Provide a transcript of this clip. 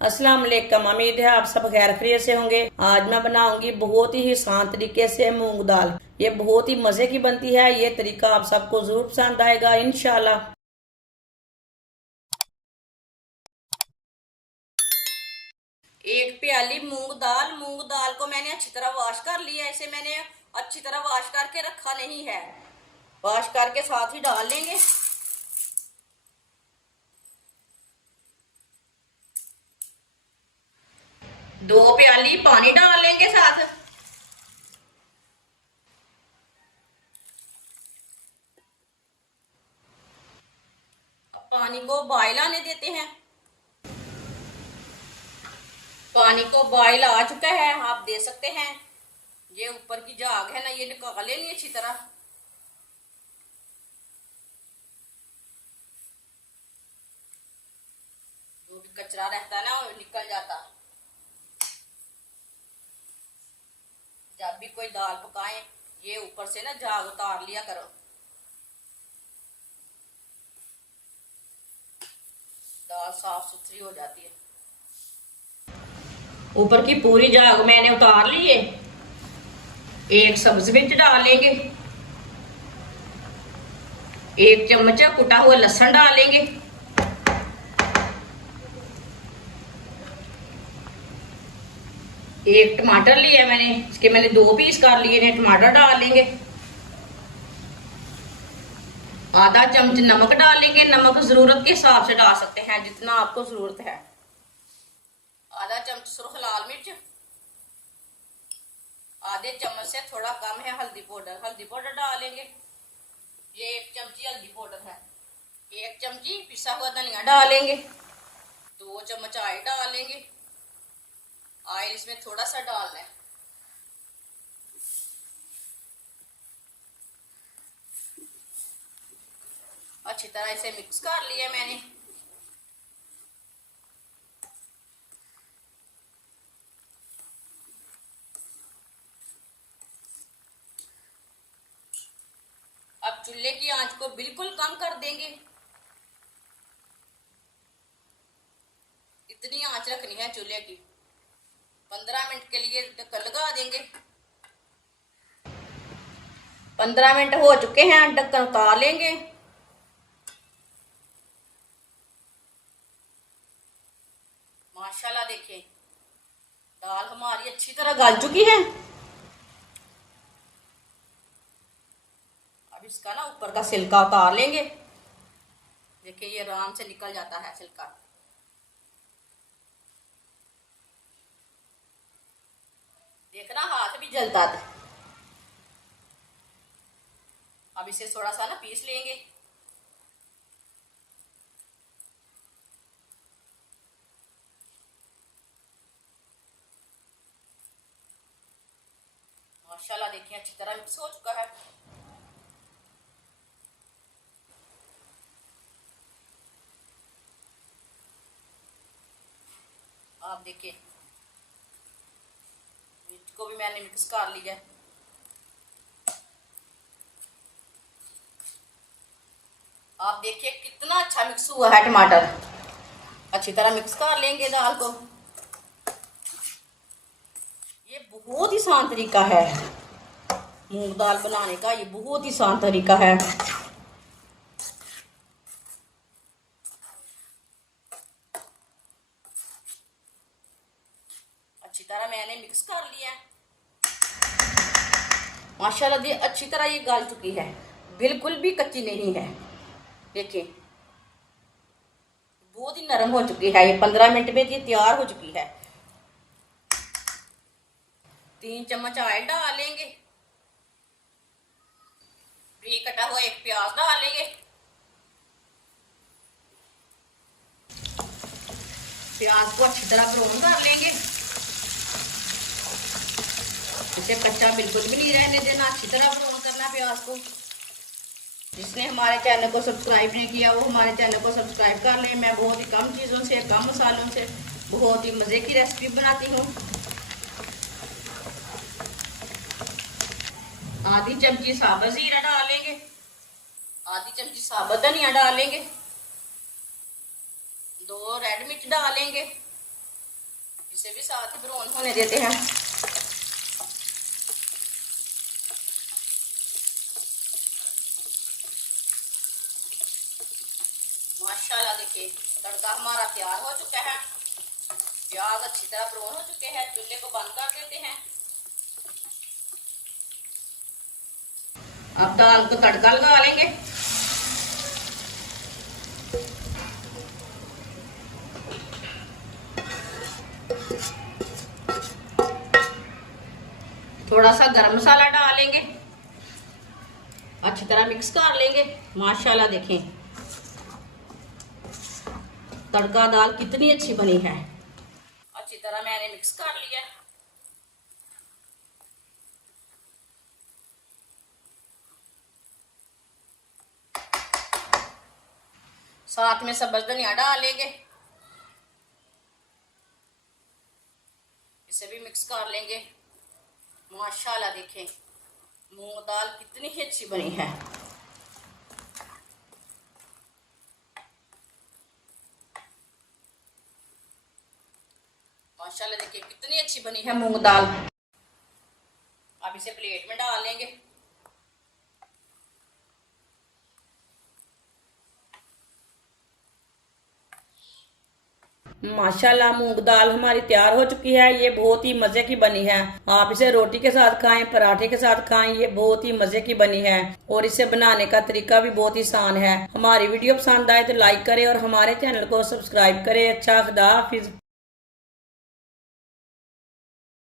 अस्सलाम वालेकुम। उम्मीद है आप सब खैर खैरियत से होंगे। आज मैं बनाऊंगी बहुत ही आसान तरीके से मूंग दाल। ये बहुत ही मजे की बनती है। ये तरीका आप सबको जरूर पसंद आएगा इंशाल्लाह। एक प्याली मूंग दाल को मैंने अच्छी तरह वॉश कर लिया। इसे मैंने अच्छी तरह वॉश करके रखा नहीं है। वॉश करके साथ ही डाल लेंगे। दो प्याली पानी डाल लेंगे साथ। अब पानी को बॉयल आने देते हैं। पानी को बॉयल आ चुका है, आप दे सकते हैं। ये ऊपर की झाग है ना, ये निकाल लेनी अच्छी तरह। जो भी कचरा रहता है ना वो निकल जाता। जब भी कोई दाल पकाएं, ये ऊपर से ना झाग उतार लिया करो। दाल साफ सुथरी हो जाती है। ऊपर की पूरी झाग मैंने उतार ली है। एक सब्जी मिर्च डाल लेंगे। एक चम्मच कुटा हुआ लहसुन डालेंगे। एक टमाटर लिया मैंने, इसके मैंने 2 पीस कर लिए हैं। टमाटर डाल लेंगे। आधा चम्मच नमक डालेंगे। नमक जरूरत के हिसाब से डाल सकते हैं, जितना आपको जरूरत है। आधा चम्मच सुर्ख लाल मिर्च। आधे चम्मच से थोड़ा कम है हल्दी पाउडर डालेंगे। ये 1 चमची हल्दी पाउडर है। 1 चमची पिसा हुआ धनिया डालेंगे। 2 चम्मच ऑयल डालेंगे। ऑयल इसमें थोड़ा सा डालना है। अच्छी तरह इसे मिक्स कर लिया मैंने। अब चूल्हे की आंच को बिल्कुल कम कर देंगे। इतनी आंच रखनी है चूल्हे की। 15 मिनट के लिए ढक्कन लगा देंगे। 15 मिनट हो चुके हैं, ढक्कन उतार लेंगे। माशाल्लाह देखिए, दाल हमारी अच्छी तरह गल चुकी है। अब इसका ना ऊपर का छिलका उतार लेंगे। देखिए ये आराम से निकल जाता है छिलका। देखना हाथ भी जलता है। अब इसे थोड़ा सा ना पीस लेंगे। माशाल्लाह देखिए अच्छी तरह मिक्स हो चुका है। आप देखिए मिर्च को भी मैंने मिक्स कर लिया है। आप देखिए कितना अच्छा मिक्स हुआ है टमाटर। अच्छी तरह मिक्स कर लेंगे दाल को। ये बहुत ही आसान तरीका है मूंग दाल बनाने का। ये बहुत ही आसान तरीका है। अच्छी तरह मैंने मिक्स कर लिया। माशाल्लाह ये अच्छी तरह ये गल चुकी है, बिल्कुल भी कच्ची नहीं है। देखिए बहुत ही नरम हो चुकी है। ये 15 मिनट में ये तैयार हो चुकी है। 3 चम्मच ऑयल डालेंगे। बारीक कटा हुआ 1 प्याज डालेंगे। प्याज को अच्छी तरह ब्राउन कर लेंगे। इसे कच्चा बिल्कुल भी नहीं रहने देना, अच्छी तरह ब्राउन करना प्याज को। जिसने हमारे चैनल को सब्सक्राइब नहीं किया वो हमारे चैनल को सब्सक्राइब कर लें। मैं बहुत ही कम चीज़ों से, कम मसालों से बहुत ही मज़े की रेसिपी बनाती हूँ। आधी चमची साबुत जीरा डालेंगे। आधी चमची साबुत धनिया डालेंगे। 2 रेड मिर्च डालेंगे। इसे भी साथ ही ब्राउन होने देते हैं। माशाल्लाह देखिए तड़का हमारा तैयार हो चुका है। प्याज अच्छी तरह ब्राउन हो चुके हैं। चूल्हे को बंद कर देते हैं। अब दाल को तड़का लगा लेंगे। थोड़ा सा गरम मसाला डालेंगे, अच्छी तरह मिक्स कर लेंगे। माशाल्लाह देखें तड़का दाल कितनी अच्छी बनी है। अच्छी तरह मैंने मिक्स कर लिया। साथ में सब्ज धनिया डालेंगे, इसे भी मिक्स कर लेंगे। माशाल्लाह देखें मूंग दाल कितनी ही अच्छी बनी है। माशाल्लाह देखिए कितनी अच्छी बनी है मूंग दाल। अब इसे प्लेट में डाल लेंगे। माशाल्लाह मूंग दाल हमारी तैयार हो चुकी है। ये बहुत ही मजे की बनी है। आप इसे रोटी के साथ खाएं, पराठे के साथ खाएं, ये बहुत ही मजे की बनी है। और इसे बनाने का तरीका भी बहुत ही आसान है। हमारी वीडियो पसंद आए तो लाइक करें और हमारे चैनल को सब्सक्राइब करें। अच्छा खुदा हाफिज।